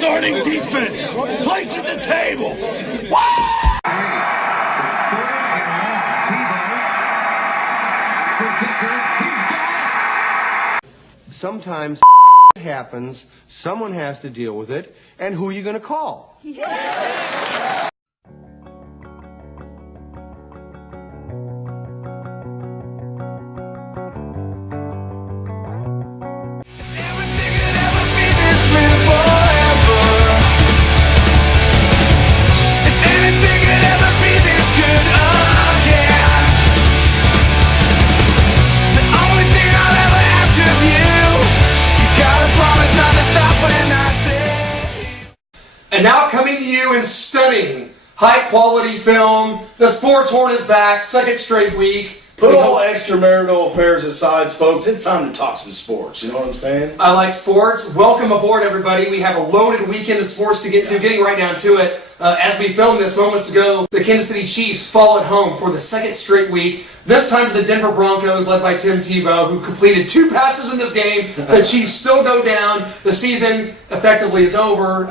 Starting defense, place at the table. Sometimes happens, someone has to deal with it, and who are you going to call? And now coming to you in stunning, high-quality film, the Sports Horn is back, second straight week. Put all extramarital affairs aside, folks. It's time to talk some sports. You know what I'm saying? I like sports. Welcome aboard, everybody. We have a loaded weekend of sports to get to. Getting right down to it. As we filmed this moments ago, the Kansas City Chiefs fall at home for the second straight week. This time to the Denver Broncos, led by Tim Tebow, who completed 2 passes in this game. The Chiefs still go down. The season effectively is over.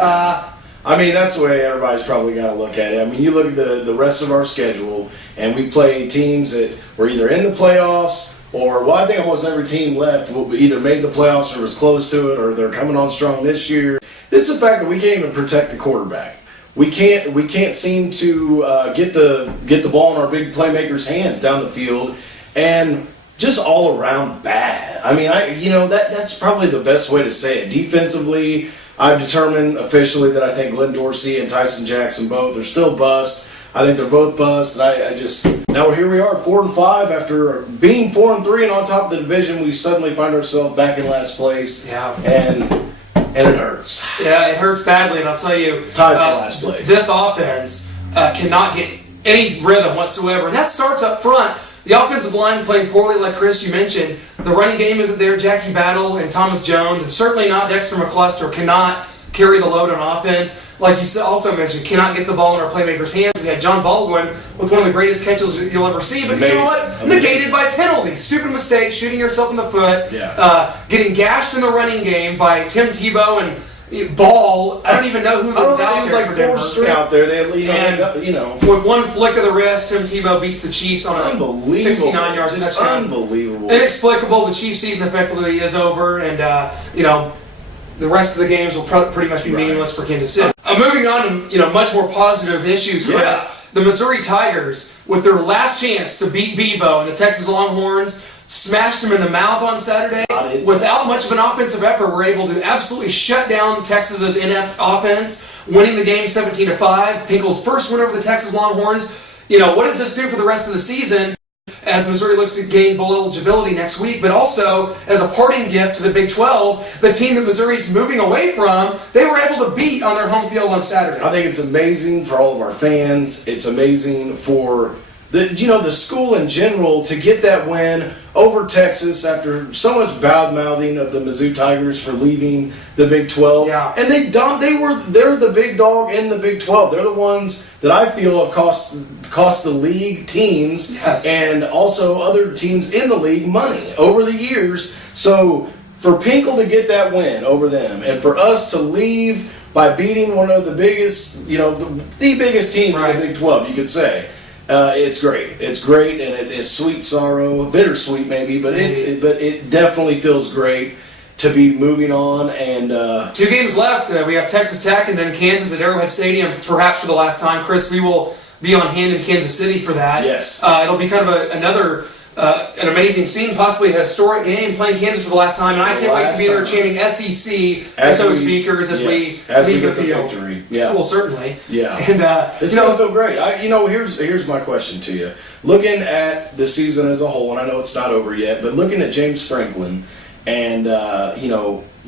I mean, that's the way everybody's probably got to look at it. I mean, you look at the rest of our schedule, and we play teams that were either in the playoffs or, well, I think almost every team left either made the playoffs or was close to it, or they're coming on strong this year. It's the fact that we can't even protect the quarterback. We can't seem to get the ball in our big playmakers' hands down the field, and just all around bad. I mean, that's probably the best way to say it. Defensively, I've determined officially that I think Glenn Dorsey and Tyson Jackson both are still bust. I think they're both bust. And now here we are, 4-5 after being 4-3 and on top of the division. We suddenly find ourselves back in last place. Yeah. And it hurts. Yeah, it hurts badly, and I'll tell you, tied for last place. This offense cannot get any rhythm whatsoever, and that starts up front. The offensive line playing poorly, like Chris, you mentioned. The running game isn't there. Jackie Battle and Thomas Jones, and certainly not Dexter McCluster, cannot carry the load on offense. Like you also mentioned, cannot get the ball in our playmakers' hands. We had John Baldwin with one of the greatest catches you'll ever see, but you know what? Negated by penalties. Stupid mistake, shooting yourself in the foot, getting gashed in the running game by Tim Tebow and Ball. I don't even know who was out there. It was like 4 straight out there. They with one flick of the wrist, Tim Tebow beats the Chiefs on a 69 yards touchdown. Unbelievable. Inexplicable. The Chiefs season effectively is over, and the rest of the games will pretty much be meaningless for Kansas City. Moving on to much more positive issues for us. The Missouri Tigers, with their last chance to beat Bevo and the Texas Longhorns, smashed them in the mouth on Saturday. Without much of an offensive effort, were able to absolutely shut down Texas's inept offense, winning the game 17-5. Pinkel's first win over the Texas Longhorns. What does this do for the rest of the season as Missouri looks to gain bowl eligibility next week, but also as a parting gift to the Big 12, the team that Missouri's moving away from, they were able to beat on their home field on Saturday. I think it's amazing for all of our fans. It's amazing for the school in general to get that win over Texas after so much bad-mouthing of the Mizzou Tigers for leaving the Big 12. Yeah. And they're the big dog in the Big 12. They're the ones that I feel have cost the league teams and also other teams in the league money over the years. So for Pinkel to get that win over them and for us to leave by beating one of the biggest, the biggest team in the Big 12, you could say. It's great. It's great, and it's sweet sorrow, bittersweet maybe, but it definitely feels great to be moving on. And 2 games left. We have Texas Tech and then Kansas at Arrowhead Stadium, perhaps for the last time. Chris, we will be on hand in Kansas City for that. Yes. It'll be kind of another an amazing scene, possibly a historic game, playing Kansas for the last time, and I can't wait to be there chanting SEC at those speakers as we leave the the field. victory. Yeah. Well, certainly. Yeah. And it's going to feel great. Here's my question to you. Looking at the season as a whole, and I know it's not over yet, but looking at James Franklin and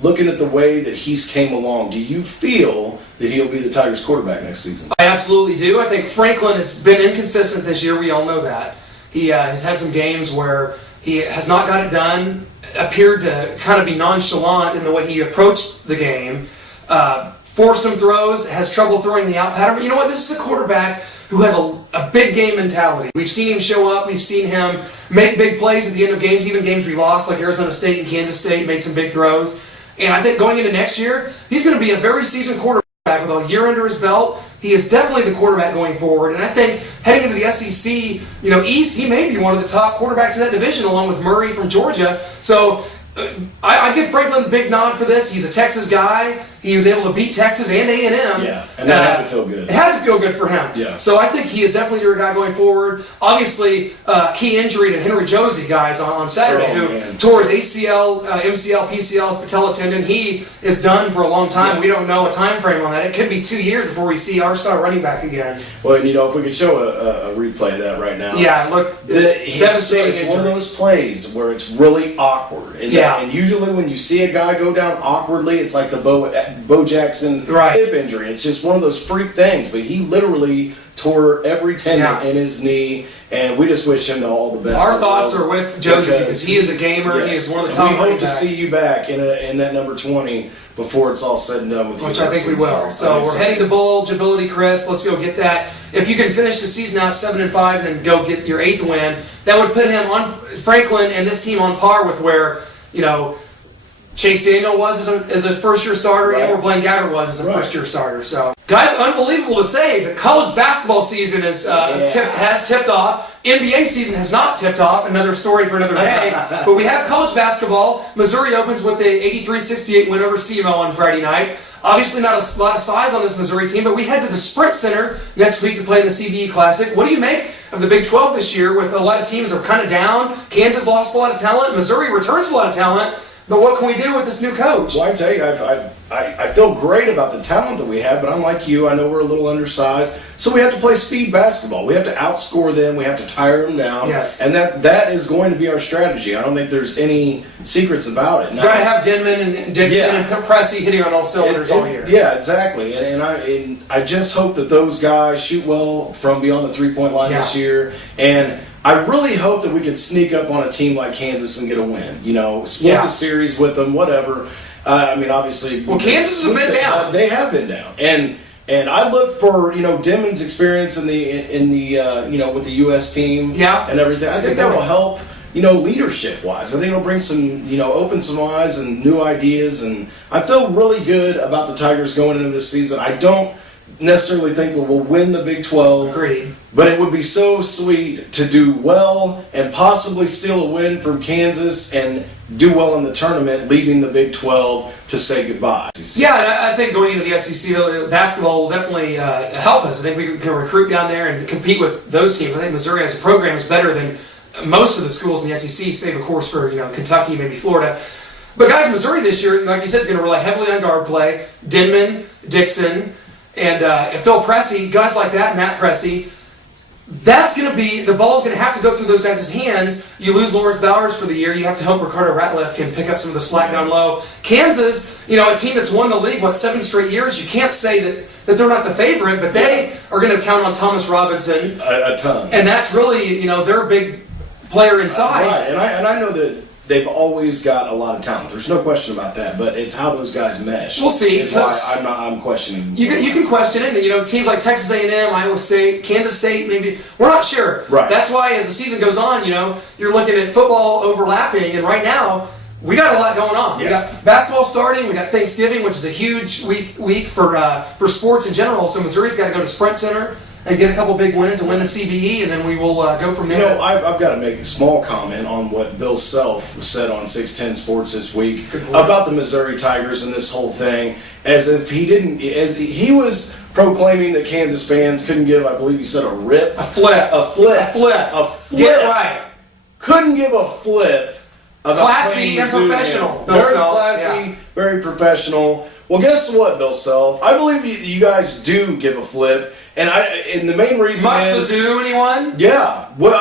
looking at the way that he's came along, do you feel that he'll be the Tigers quarterback next season? I absolutely do. I think Franklin has been inconsistent this year. We all know that. He has had some games where he has not got it done, appeared to kind of be nonchalant in the way he approached the game, forced some throws, has trouble throwing the out pattern. But you know what? This is a quarterback who has a big game mentality. We've seen him show up. We've seen him make big plays at the end of games, even games we lost, like Arizona State and Kansas State, made some big throws. And I think going into next year, he's going to be a very seasoned quarterback with a year under his belt. He is definitely the quarterback going forward. And I think heading into the SEC, East, he may be one of the top quarterbacks in that division, along with Murray from Georgia. So I give Franklin a big nod for this. He's a Texas guy. He was able to beat Texas and A&M. Yeah, and that had to feel good. It had to feel good for him. Yeah. So I think he is definitely your guy going forward. Obviously, key injury to Henry Josie, guys, on Saturday, who tore his ACL, MCL, PCL, his patella tendon. He is done for a long time. Yeah. We don't know a time frame on that. It could be 2 years before we see our star running back again. Well, if we could show a replay of that right now. Yeah, it looked devastating. It's one of those plays where it's really awkward. And usually when you see a guy go down awkwardly, it's like the Bo Jackson hip injury. It's just one of those freak things. But he literally tore every tendon in his knee, and we just wish him all the best. Our thoughts are with Josie because he is a gamer. Yes. He is one of the top. We hope to see you back in that number 20 before it's all said and done with you. Which I think we will. So we're heading to bowl agility, Chris. Let's go get that. If you can finish the season out 7-5 and then go get your 8th win, that would put him on Franklin and this team on par with where Chase Daniel was as a first-year starter, and where Blaine Gabbert was as a first-year starter. So, guys, unbelievable to say, but college basketball season has tipped off. NBA season has not tipped off. Another story for another day. But we have college basketball. Missouri opens with a 83-68 win over SEMO on Friday night. Obviously, not a lot of size on this Missouri team, but we head to the Sprint Center next week to play in the CBE Classic. What do you make of the Big 12 this year? With a lot of teams are kind of down. Kansas lost a lot of talent. Missouri returns a lot of talent. But what can we do with this new coach? Well, I tell you, I feel great about the talent that we have, but I'm like you. I know we're a little undersized, so we have to play speed basketball. We have to outscore them. We have to tire them down. Yes. And that is going to be our strategy. I don't think there's any secrets about it. You've got to have Denman and Dixon and Pressey hitting on all cylinders all year. Yeah, exactly. And I just hope that those guys shoot well from beyond the three-point line this year. And I really hope that we could sneak up on a team like Kansas and get a win. Split the series with them, whatever. Obviously. Well, Kansas has been down. They have been down, and I look for Denman's experience in the with the U.S. team and everything. I think that will help. Leadership wise, I think it'll bring some open some eyes and new ideas, and I feel really good about the Tigers going into this season. I don't necessarily think we'll win the Big 12. Agreed. But it would be so sweet to do well and possibly steal a win from Kansas and do well in the tournament, leaving the Big 12 to say goodbye. Yeah, and I think going into the SEC, basketball will definitely help us. I think we can recruit down there and compete with those teams. I think Missouri as a program is better than most of the schools in the SEC, save, of course, for Kentucky, maybe Florida. But guys, Missouri this year, like you said, is going to rely heavily on guard play. Denman, Dixon, and Phil Pressey, guys like that, Matt Pressey. That's going to be, the ball's going to have to go through those guys' hands. You lose Lawrence Bowers for the year. You have to hope Ricardo Ratliff can pick up some of the slack down low. Kansas, a team that's won the league, 7 straight years, you can't say that they're not the favorite, but they are going to count on Thomas Robinson. A ton. And that's really, they're a big player inside. Right, and I know that they've always got a lot of talent. There's no question about that. But it's how those guys mesh. We'll see. Is why I'm questioning. You can question it. Teams like Texas A&M, Iowa State, Kansas State, maybe we're not sure. Right. That's why as the season goes on, you're looking at football overlapping, and right now we got a lot going on. Yeah. We got basketball starting. We got Thanksgiving, which is a huge week for sports in general. So Missouri's got to go to Sprint Center and get a couple big wins and win the CBE, and then we will go from there. I've got to make a small comment on what Bill Self said on 610 Sports this week about the Missouri Tigers and this whole thing, as he was proclaiming that Kansas fans couldn't give, I believe he said, a flip. Get it right. Couldn't give a flip about classy and professional. Very classy, very professional. Well, guess what, Bill Self? I believe you guys do give a flip. And the main reason is Mizzou, anyone? Yeah. Well,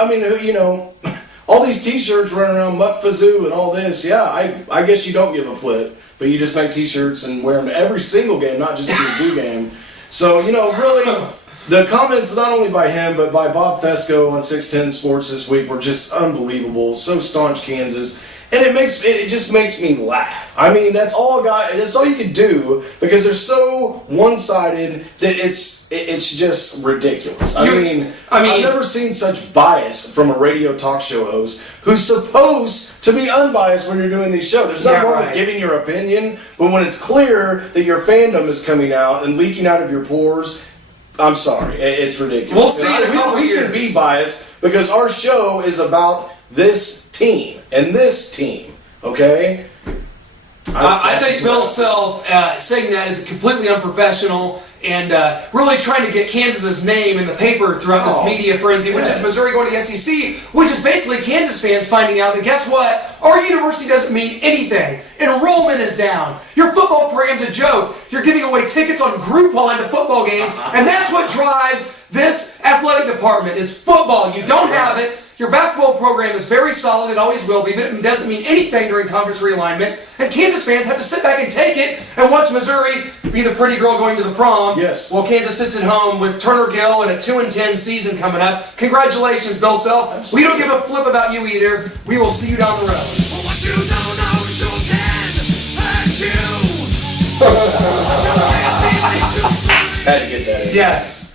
all these T-shirts running around Muck Mizzou and all this. Yeah, I guess you don't give a flip, but you just make T-shirts and wear them every single game, not just the Mizzou game. So really, the comments not only by him but by Bob Fesco on 610 Sports this week were just unbelievable. So staunch Kansas. And it just makes me laugh. I mean, that's all you can do because they're so one-sided that it's just ridiculous. I mean, I've never seen such bias from a radio talk show host who's supposed to be unbiased when you're doing these shows. There's nothing wrong with giving your opinion, but when it's clear that your fandom is coming out and leaking out of your pores, I'm sorry, it's ridiculous. We'll see in a couple we years. can be biased because our show is about this team and this team, okay? I think Bill Self saying that is completely unprofessional and really trying to get Kansas's name in the paper throughout this media frenzy, which is Missouri going to the SEC, which is basically Kansas fans finding out that guess what? Our university doesn't mean anything. Enrollment is down. Your football program's a joke. You're giving away tickets on Groupon to football games, and that's what drives this athletic department is football. You don't have it. Your basketball program is very solid, it always will be, but it doesn't mean anything during conference realignment. And Kansas fans have to sit back and take it and watch Missouri be the pretty girl going to the prom. Yes. While Kansas sits at home with Turner Gill and a 2-10 season coming up. Congratulations, Bill Self. Absolutely. We don't give a flip about you either. We will see you down the road. What you don't know sure can hurt you. Had to get that in. Yes.